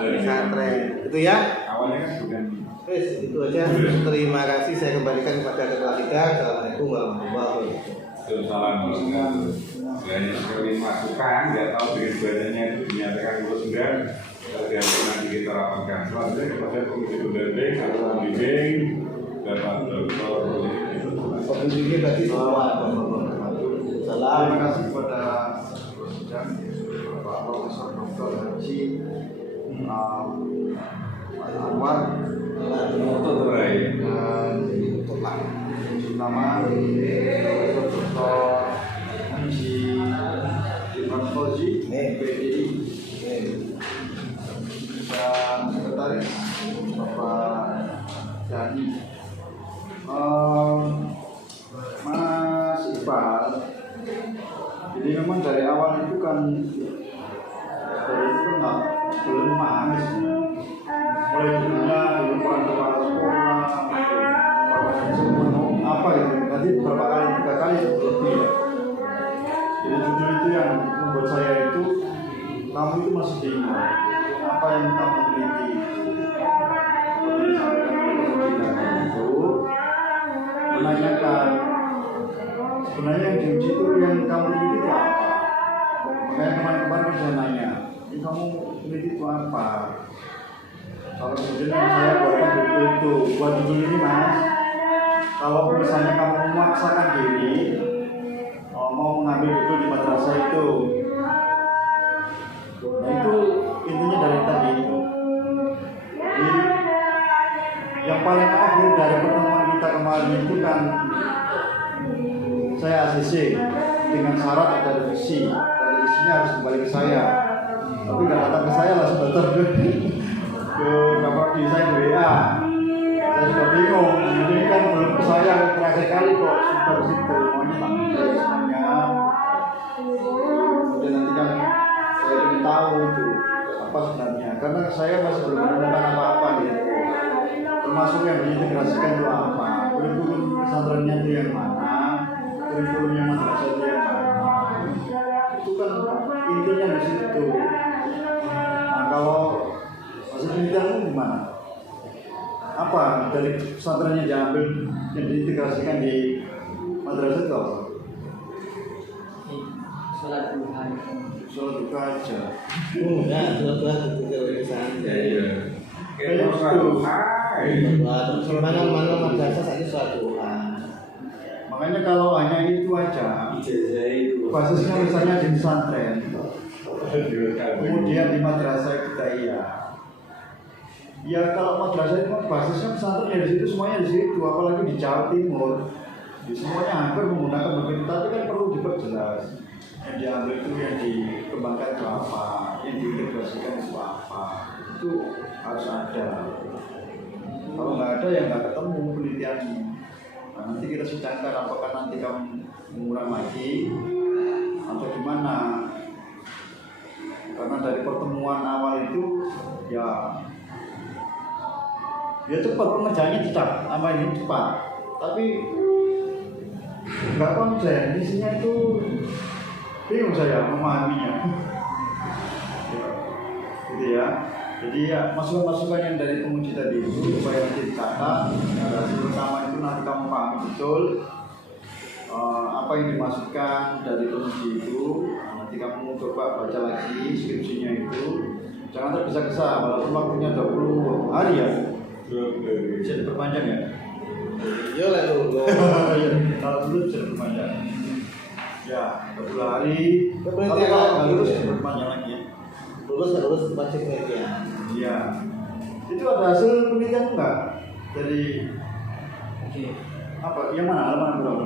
pesantren. Itu ya. Awalnya kan bukan. Wes, itu aja. Terima kasih. Saya kembalikan kepada Ketua Sidang. Assalamualaikum warahmatullahi wabarakatuh. Salam. Banyak sekali masukan, nggak tahu dengan badannya itu dinyatakan lulus enggak. Dan nanti kita rapatkan. Selanjutnya kepada Komisi Pembimbing atau Pembimbing Bapak Dr. Pembimbingnya berarti semua. Terima kasih kepada Bapak Profesor Dr. Haji Anwar dan utama Dr. Haji Imran Fauzi PDI dan sekretaris Bapak Yani. Mas Iqbal, jadi memang dari awal itu kan belum memahami sih. Mulai dulunya belum pernah kepala sekolah, apa itu? Nanti beberapa kali, 3 kali lebih ya. Jadi judul itu yang membuat saya itu, kamu itu masih bingung apa yang kamu miliki. Seperti disampaikan itu menanyakan sebenarnya yang diuji itu yang kamu miliki itu apa. Makanya kemarin-kemarin saya nanya, ini kamu miliki itu apa? Kalau kemudian saya buatkan buku itu, buat judul ini mas. Kalau misalnya kamu memaksakan diri mau mengambil buku di madrasah itu, nah itu intinya dari tadi. Jadi yang paling akhir dari pertemuan kita kemarin itu kan saya ACC dengan syarat ada revisi, dan revisinya harus kembali ke saya. Tapi nggak datang ke saya, langsung datang ke kamar di saya di WA. Saya sudah bingung, ini kan belum ke saya terakhir kali kok sudah ke situ, maunya tak semuanya. Kemudian nanti kan saya ingin tahu itu apa sebenarnya, karena saya masih belum menemukan apa-apa gitu. Termasuk yang diintegrasikan itu apa, kurikulum pesantrennya itu yang mana, kurikulumnya madrasah itu yang mana. Itu kan intinya di situ. Nah kalau masih penelitianmu gimana? Apa dari pesantrennya diambil yang diintegrasikan di madrasah itu apa? Sholat duha. Sholat duha aja. Ya, sholat duha di pesantren. Mana madrasah saja sholat duha. Makanya kalau hanya itu aja, basisnya misalnya di pesantren, kemudian di madrasah kita iya. Ya kalau madrasah itu basisnya pesantren ya di situ, semuanya di situ, apalagi di Jawa Timur, di semuanya hampir menggunakan begitu, tapi kan perlu diperjelas. yang diambil itu yang dikembangkan itu apa, yang diintegrasikan itu apa, itu harus ada. Kalau nggak ada ya nggak ketemu penelitiannya. Nah, nanti kita sidangkan apakah nanti kamu mengulang lagi atau gimana. Karena dari pertemuan awal itu ya cepat pengerjaannya cepat, apa ini cepat, tapi nggak konsen. Isinya itu bingung saya memahaminya. Gitu ya. Jadi ya masukan-masukan yang dari penguji tadi itu supaya nanti dicatat, hasil rekaman itu nanti kamu pahami betul apa yang dimasukkan dari penguji itu. Nanti kamu coba baca lagi skripsinya itu. Jangan tergesa-gesa, walaupun waktunya 20 hari ya. Bisa diperpanjang ya. Iya lah lu. Kalau dulu bisa diperpanjang. Ya, 20 hari. Tapi Tapi kalau nggak lulus ya. diperpanjang lagi ya. Lulus wajib penelitian. Iya. Itu ada hasil penelitian enggak? Dari apa? Yang mana? Halaman berapa?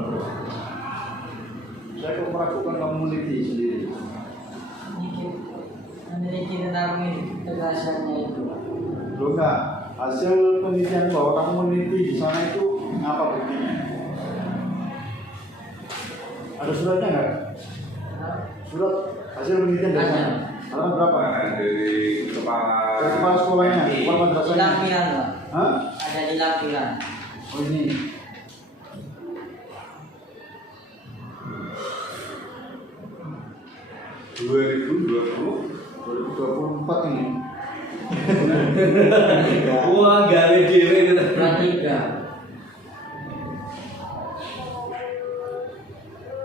Saya kok meragukan kamu meneliti sendiri. Meneliti tentang integrasinya itu. Loh enggak? Hasil penelitian bahwa kamu meneliti di sana itu apa buktinya? Ada suratnya enggak? Surat hasil penelitian dari sana. Halaman berapa? Dari Kepala sekolahnya, kepala Di madrasahnya. lampiran, Pak. Hah? Ada di lampiran. Oh ini. (2020) 2024 ini. Wah, gawe dhewe gitu. Tiga.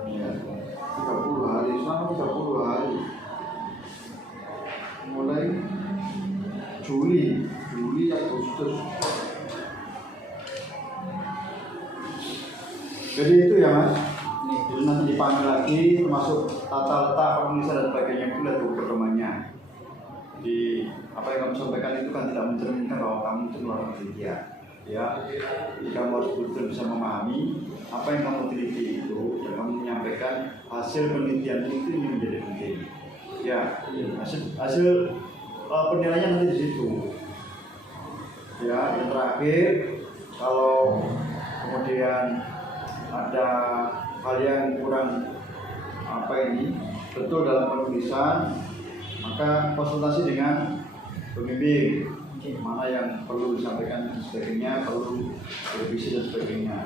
Iya. 30 hari, selama 30 hari. Mulai Juli, Agustus. Jadi itu ya Mas. Jadi nanti dipanggil lagi, termasuk tata letak penulisan dan sebagainya itu lihat perkembangannya. Di apa yang kamu sampaikan itu kan tidak mencerminkan bahwa kamu itu luar penelitian. Ya, jadi kamu harus betul bisa memahami apa yang kamu teliti itu, dan kamu menyampaikan hasil penelitian itu ini menjadi penting. Ya, hasil penilaiannya nanti di situ. Ya, yang terakhir, kalau kemudian ada hal yang kurang betul dalam penulisan, maka konsultasi dengan pembimbing mana yang perlu disampaikan dan sebagainya, perlu revisi dan sebagainya.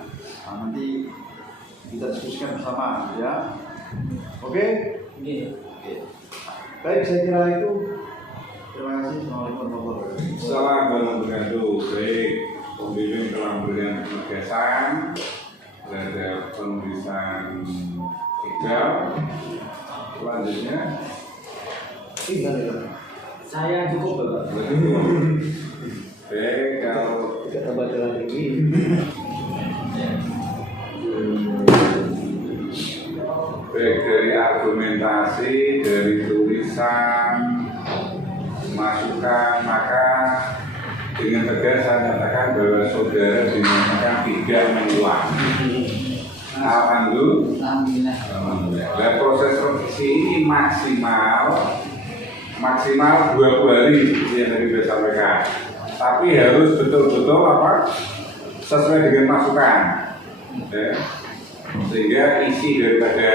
Nah, nanti kita diskusikan bersama ya. Oke? Oke. Baik, saya kira itu. Terima kasih. Assalamualaikum warahmatullahi wabarakatuh. Salam wabarakatuh. Baik, pembimbing telah memberikan penugasan terhadap penulisan igal. Selanjutnya Tinggal ya. Saya cukup, Bapak. baik, kalau Tidak tambah jalan tinggi. baik dari argumentasi, dari tulisan, masukan, maka dengan tegas saya nyatakan bahwa saudara dinyatakan tidak mengulang. Alhamdulillah. Dan proses revisi ini maksimal 20 hari yang tadi sudah sampaikan. Tapi harus betul-betul sesuai dengan masukan. Ya. Sehingga isi daripada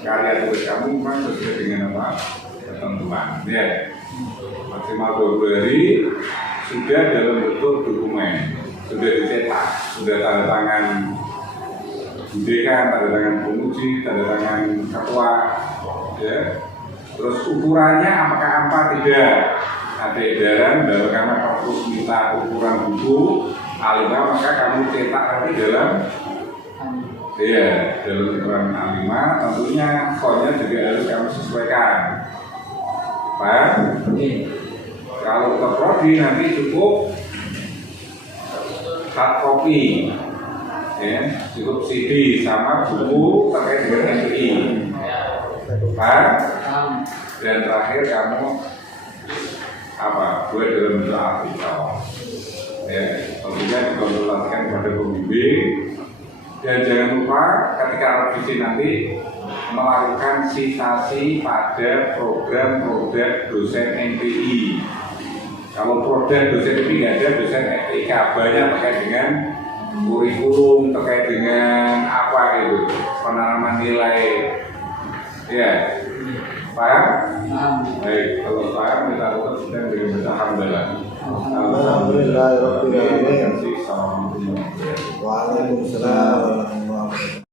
karya tulis kamu memang sesuai dengan ketentuan. Ya. Maksimal 20 hari sudah dalam bentuk dokumen, sudah dicetak, sudah tanda tangan dekan, tanda tangan penguji, tanda tangan ketua, ya. Terus ukurannya apakah A4 tidak? Ada edaran bahwa karena kampus minta ukuran buku A5, maka kamu cetak nanti dalam ukuran A5. Tentunya fontnya juga harus kamu sesuaikan. Paham? Kalau ke prodi nanti cukup hard copy, ya, cukup CD sama buku terkait dengan MPI. Paham? Dan terakhir kamu buat dalam bentuk artikel. Ya, tentunya dikonsultasikan kepada pembimbing. Dan jangan lupa ketika revisi nanti melakukan sitasi pada program produk dosen NPI. Kalau produk dosen NPI nggak ada, dosen FTK banyak terkait dengan kurikulum, terkait dengan apa itu, penanaman nilai. Ya, paham? Paham. Baik, kalau paham kita tetap sedang dengan alhamdulillah. Alhamdulillahirabbil alamin. Assalamualaikum warahmatullahi wabarakatuh. Waalaikumsalam warahmatullahi wabarakatuh.